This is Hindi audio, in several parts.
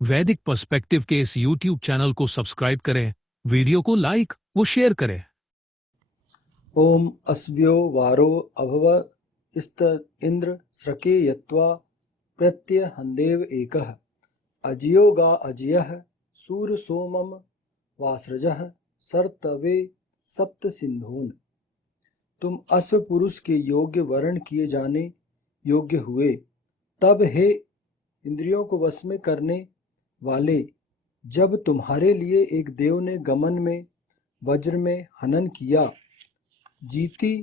वैदिक पर्सपेक्टिव के इस YouTube चैनल को सब्सक्राइब करें, वीडियो को लाइक व शेयर करें। ओम अस्व्यो वारो अभव स्त इंद्र स्रके यत्वा प्रत्यहन्देव एकः अजयो गा अजयः सूर सोमम वासृजः सर्तवे सप्त सिंधून। तुम अश्व पुरुष के योग्य वर्ण किए जाने योग्य हुए, तब हे इंद्रियों को वश में करने वाले, जब तुम्हारे लिए एक देव ने गमन में वज्र में हनन किया, जीती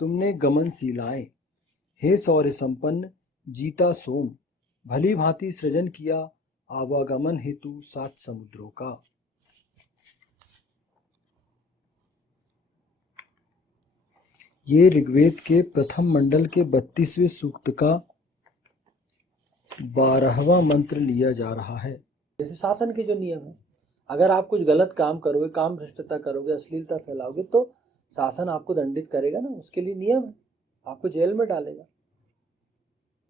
तुमने गमनशीलाएं। हे शौर्य संपन्न जीता सोम, भली भांति सृजन किया आवागमन हेतु 7 समुद्रों का। ये ऋग्वेद के प्रथम मंडल के 32वें सूक्त का 12वां मंत्र लिया जा रहा है। जैसे शासन के जो नियम है, अगर आप कुछ गलत काम करोगे, काम भ्रष्टता करोगे, अश्लीलता फैलाओगे, तो शासन आपको दंडित करेगा ना, उसके लिए नियम है, आपको जेल में डालेगा।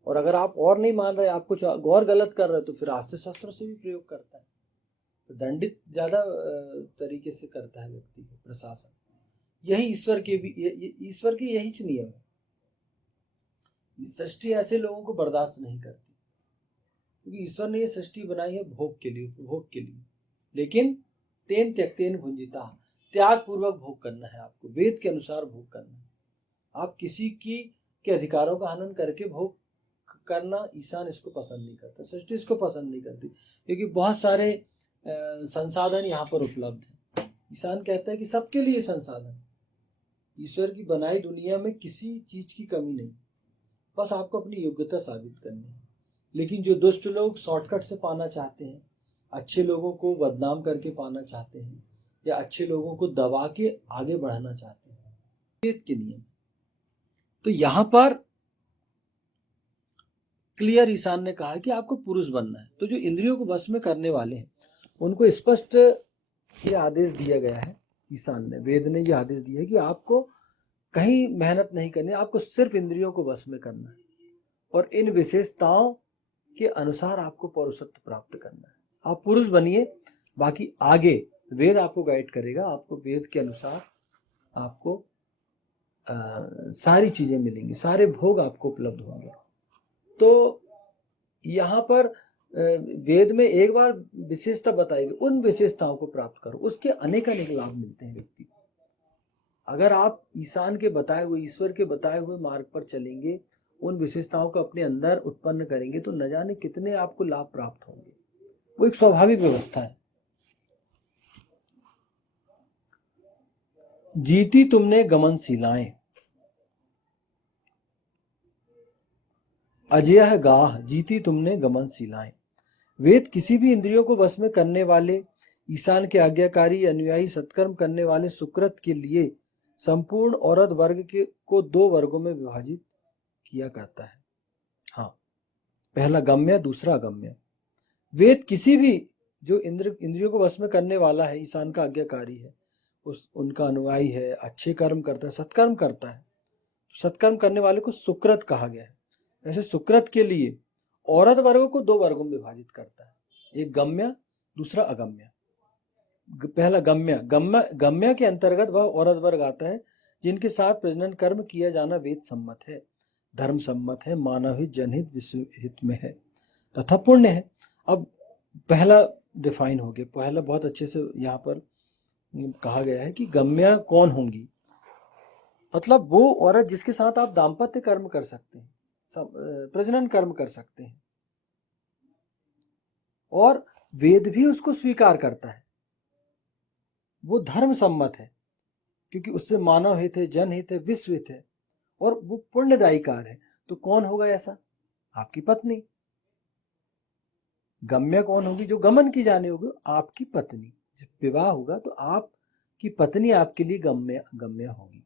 और अगर आप और नहीं मान रहे, आप कुछ और गलत कर रहे हो, तो फिर अस्त्र शस्त्रों से भी प्रयोग करता है, तो दंडित ज्यादा तरीके से करता है व्यक्ति को प्रशासन। यही ईश्वर के भी ईश्वर के यही नियम है। सृष्टि ऐसे लोगों को बर्दाश्त नहीं करती, क्योंकि ईश्वर ने ये सृष्टि बनाई है भोग के लिए, उपभोग के लिए। लेकिन तेन त्यक्तेन भुंजिता, त्याग पूर्वक भोग करना है आपको, वेद के अनुसार भोग करना है। आप किसी के अधिकारों का हनन करके भोग करना, ईशान इसको पसंद नहीं करता, सृष्टि इसको पसंद नहीं करती, क्योंकि बहुत सारे संसाधन यहाँ पर उपलब्ध है। ईशान कहता है कि सबके लिए संसाधन, ईश्वर की बनाई दुनिया में किसी चीज की कमी नहीं, बस आपको अपनी योग्यता साबित करनी है। लेकिन जो दुष्ट लोग शॉर्टकट से पाना चाहते हैं, अच्छे लोगों को बदनाम करके पाना चाहते हैं, या अच्छे लोगों को दबा के आगे बढ़ाना चाहते हैं, वेद के नियम। तो यहां पर क्लियर ईशान ने कहा कि आपको पुरुष बनना है। तो जो इंद्रियों को वश में करने वाले हैं, उनको स्पष्ट ये आदेश दिया गया है, ईशान ने, वेद ने ये आदेश दिया है कि आपको कहीं मेहनत नहीं करनी, आपको सिर्फ इंद्रियों को वश में करना है, और इन विशेषताओं के अनुसार आपको पौरुषत्व प्राप्त करना है। आप पुरुष बनिए, बाकी आगे वेद आपको गाइड करेगा, आपको वेद के अनुसार आपको सारी चीजें मिलेंगी, सारे भोग आपको उपलब्ध होंगे। तो यहाँ पर वेद में एक बार विशेषता बताई गई, उन विशेषताओं को प्राप्त करो, उसके अनेक लाभ मिलते हैं व्यक्ति को। अगर आप ईशान के बताए हुए, ईश्वर के बताए हुए मार्ग पर चलेंगे, उन विशेषताओं को अपने अंदर उत्पन्न करेंगे, तो न जाने कितने आपको लाभ प्राप्त होंगे। वो एक स्वाभाविक व्यवस्था है। जीती तुमने गमनशीलाएं, अजय गाह, जीती तुमने गमनशीलाएं। वेद किसी भी इंद्रियों को वश में करने वाले, ईशान के आज्ञाकारी अनुयायी, सत्कर्म करने वाले सुकृत के लिए संपूर्ण औरत वर्ग के को 2 वर्गों में विभाजित किया करता है। हाँ, पहला गम्य, दूसरा अगम्य। वेद किसी भी जो इंद्रियों को वश में करने वाला है, ईशान का आज्ञाकारी है, उनका अनुयायी है, अच्छे कर्म करता है, सत्कर्म करता है, सत्कर्म करने वाले को सुकृत कहा गया है। ऐसे सुकृत के लिए औरत वर्गों को 2 वर्गों में विभाजित करता है, एक गम्य, दूसरा अगम्य। पहला गम्य, गम्य के अंतर्गत वह औरत वर्ग आता है जिनके साथ प्रजनन कर्म किया जाना वेद सम्मत है, धर्म सम्मत है, मानव हित, जनहित, विश्व हित में है तथा पुण्य है। अब पहला डिफाइन हो गया, पहला बहुत अच्छे से यहाँ पर कहा गया है कि गम्य कौन होंगी, मतलब वो औरत जिसके साथ आप दाम्पत्य कर्म कर सकते हैं, प्रजनन कर्म कर सकते हैं, और वेद भी उसको स्वीकार करता है, वो धर्म सम्मत है, क्योंकि उससे मानव हित है, जनहित है, विश्व हित है, और वो पुण्यदायी कार्य है। तो कौन होगा ऐसा? आपकी पत्नी। गम्य कौन होगी? जो गमन की जाने होगी, आपकी पत्नी। जब विवाह होगा तो आपकी पत्नी आपके लिए गम्य होगी।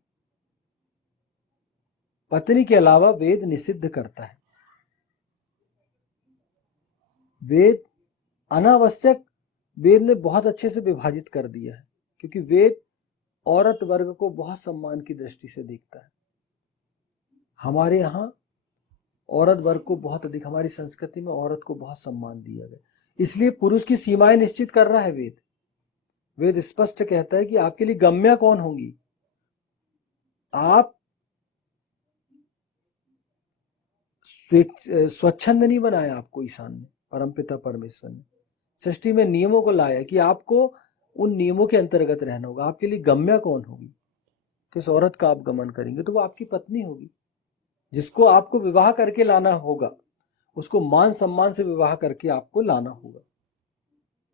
पत्नी के अलावा वेद निषिद्ध करता है, वेद अनावश्यक, वेद ने बहुत अच्छे से विभाजित कर दिया है, क्योंकि वेद औरत वर्ग को बहुत सम्मान की दृष्टि से देखता है। हमारे यहाँ औरत वर्ग को बहुत अधिक, हमारी संस्कृति में औरत को बहुत सम्मान दिया गया, इसलिए पुरुष की सीमाएं निश्चित कर रहा है वेद। वेद स्पष्ट कहता है कि आपके लिए गम्या कौन होंगी। आप स्वच्छंद नहीं बनाया आपको ईशान ने, परमपिता परमेश्वर ने सृष्टि में नियमों को लाया कि आपको उन नियमों के अंतर्गत रहना होगा। आपके लिए गम्या कौन होगी, किस औरत का आप गमन करेंगे, तो वो आपकी पत्नी होगी, जिसको आपको विवाह करके लाना होगा, उसको मान सम्मान से विवाह करके आपको लाना होगा।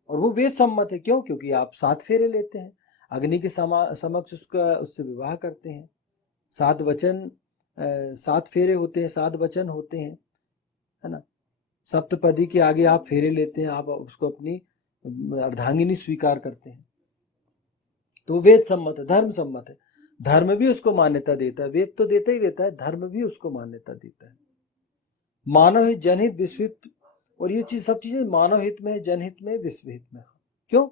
और वो वेद सम्मत है। क्यों? क्योंकि आप 7 फेरे लेते हैं, अग्नि के समक्ष उससे विवाह करते हैं। 7 वचन, 7 फेरे होते हैं, 7 वचन होते हैं, है ना। सप्तपदी के आगे आप फेरे लेते हैं, आप उसको अपनी अर्धांगिनी स्वीकार करते हैं। तो वेद सम्मत है, धर्म सम्मत है। धर्म भी उसको मान्यता देता है, वेद तो देता ही देता है, धर्म भी उसको मान्यता देता है। मानव हित, जनहित, विश्वहित, और ये चीज, सब चीजें मानव हित में है, जनहित में, विश्व हित में। क्यों?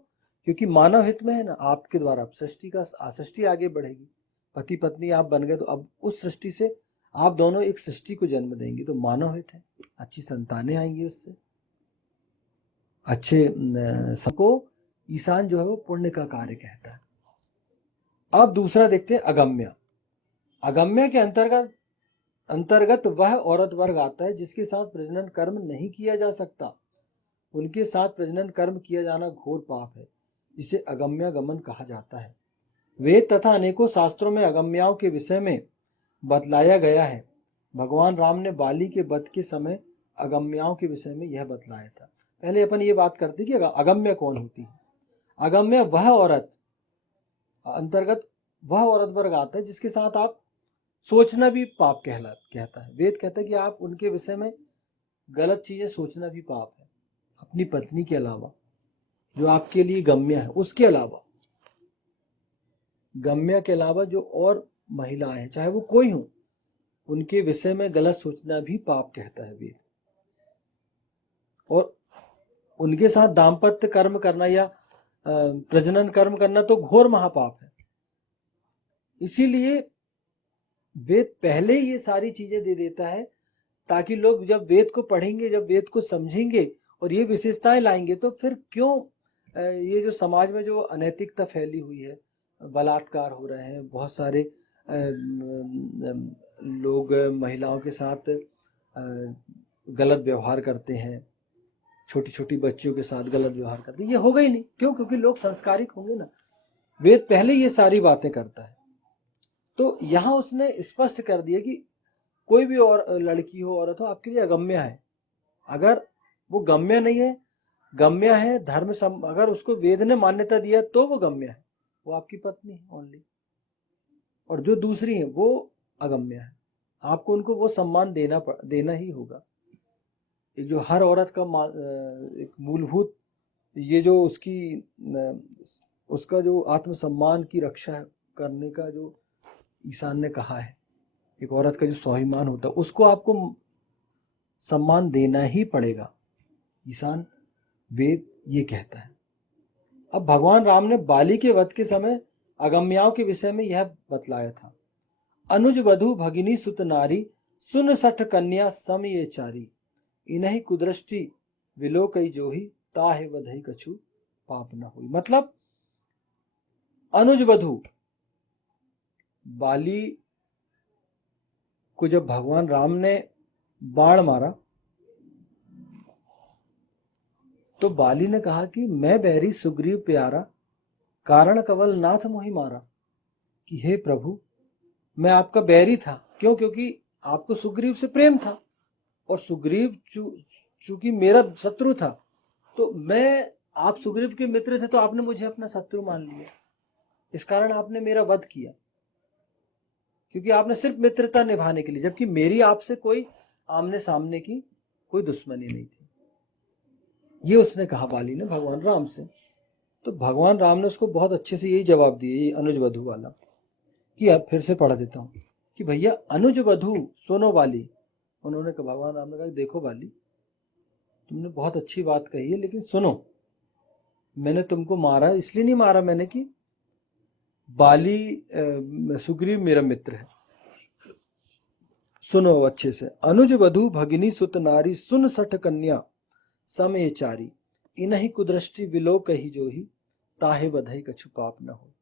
क्योंकि मानव हित में है ना, आपके द्वारा सृष्टि आगे बढ़ेगी। पति पत्नी आप बन गए तो अब उस सृष्टि से आप दोनों एक सृष्टि को जन्म देंगे, तो मानव हित है, अच्छी संतानें आएंगी उससे, अच्छे सबको। ईशान जो है वो पुण्य का कार्य कहता है। अब दूसरा देखते हैं अगम्य। अगम्य के अंतर्गत वह औरत वर्ग आता है जिसके साथ प्रजनन कर्म नहीं किया जा सकता। उनके साथ प्रजनन कर्म किया जाना घोर पाप है, इसे अगम्य गमन कहा जाता है। वेद तथा अनेकों शास्त्रों में अगम्याओं के विषय में बतलाया गया है। भगवान राम ने बाली के वध के समय अगम्याओं के विषय में यह बतलाया था। पहले अपन ये बात करते कि अगम्य कौन होती है। अगम्य वह औरत अंतर्गत वह औरत वर्ग आता है जिसके साथ आप सोचना भी पाप कहता है। वेद कहता है कि आप उनके विषय में गलत चीजें सोचना भी पाप है। अपनी पत्नी के अलावा जो आपके लिए गम्य है, उसके अलावा, गम्य के अलावा जो और महिलाएं हैं, चाहे वो कोई हो, उनके विषय में गलत सोचना भी पाप कहता है वेद। और उनके साथ दाम्पत्य कर्म करना या प्रजनन कर्म करना तो घोर महापाप है। इसीलिए वेद पहले ही ये सारी चीजें दे देता है, ताकि लोग जब वेद को पढ़ेंगे, जब वेद को समझेंगे और ये विशेषताएं लाएंगे, तो फिर क्यों ये जो समाज में जो अनैतिकता फैली हुई है, बलात्कार हो रहे हैं, बहुत सारे लोग महिलाओं के साथ गलत व्यवहार करते हैं, छोटी छोटी बच्चियों के साथ गलत व्यवहार करते हैं, ये होगा ही नहीं। क्यों? क्योंकि लोग संस्कारिक होंगे ना। वेद पहले ये सारी बातें करता है। तो यहां उसने स्पष्ट कर दिया कि कोई भी और लड़की हो, औरत हो, आपके लिए अगम्य है। अगर वो गम्य नहीं है, गम्य है धर्म अगर उसको वेद ने मान्यता दिया तो वो गम्य है, वो आपकी पत्नी है ओनली। और जो दूसरी है वो अगम्य है, आपको उनको वो सम्मान देना ही होगा। एक जो हर औरत का एक मूलभूत, ये जो उसका जो आत्मसम्मान की रक्षा करने का जो ईशान ने कहा है, एक औरत का जो स्वाभिमान होता है उसको आपको सम्मान देना ही पड़ेगा। ईशान वेद ये कहता है। अब भगवान राम ने बाली के वध के समय अगम्याओं के विषय में यह बतलाया था। अनुज वधु भगिनी सुत नारी, सुन सठ कन्या सम ये चारी, इन्हीं कुदृष्टि विलोकई जोही, ताहे वधई कछु पाप न हुई। मतलब अनुज वधु, बाली को जब भगवान राम ने बाण मारा तो बाली ने कहा कि मैं बैरी सुग्रीव प्यारा, कारण कवल नाथ मोहि मारा, कि हे प्रभु मैं आपका बैरी था। क्यों? क्योंकि आपको सुग्रीव से प्रेम था, और सुग्रीव चूंकि मेरा शत्रु था, तो आप सुग्रीव के मित्र थे तो आपने मुझे अपना शत्रु मान लिया, इस कारण आपने मेरा वध किया, क्योंकि आपने सिर्फ मित्रता निभाने के लिए, जबकि मेरी आपसे कोई आमने सामने की कोई दुश्मनी नहीं थी। ये उसने कहा बाली ने भगवान राम से। तो भगवान राम ने उसको बहुत अच्छे से यही जवाब दिया, ये अनुज वधु वाला, कि अब फिर से पढ़ देता हूं कि भैया अनुज वधु सुनो बाली। उन्होंने कहा, भगवान राम ने कहा, देखो बाली तुमने बहुत अच्छी बात कही है, लेकिन सुनो, मैंने तुमको मारा इसलिए नहीं मारा मैंने कि बाली सुग्रीव मेरा मित्र है, सुनो अब अच्छे से। अनुज वधु भगिनी सुत नारी सुन सठ कन्या समय चारी, इन्हीं कुदृष्टि विलोक ही जो ही, ताहे बधई कछु पाप न हो।